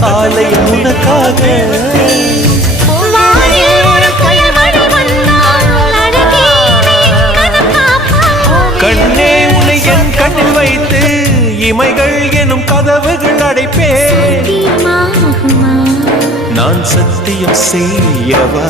ஆலயம் உனக்காக. கண்ணே உன்னை என் கண்ணில் வைத்து இமைகள் எனும் கதவுகள் அடைப்பேன். நான் சத்தியம் செய்யவா?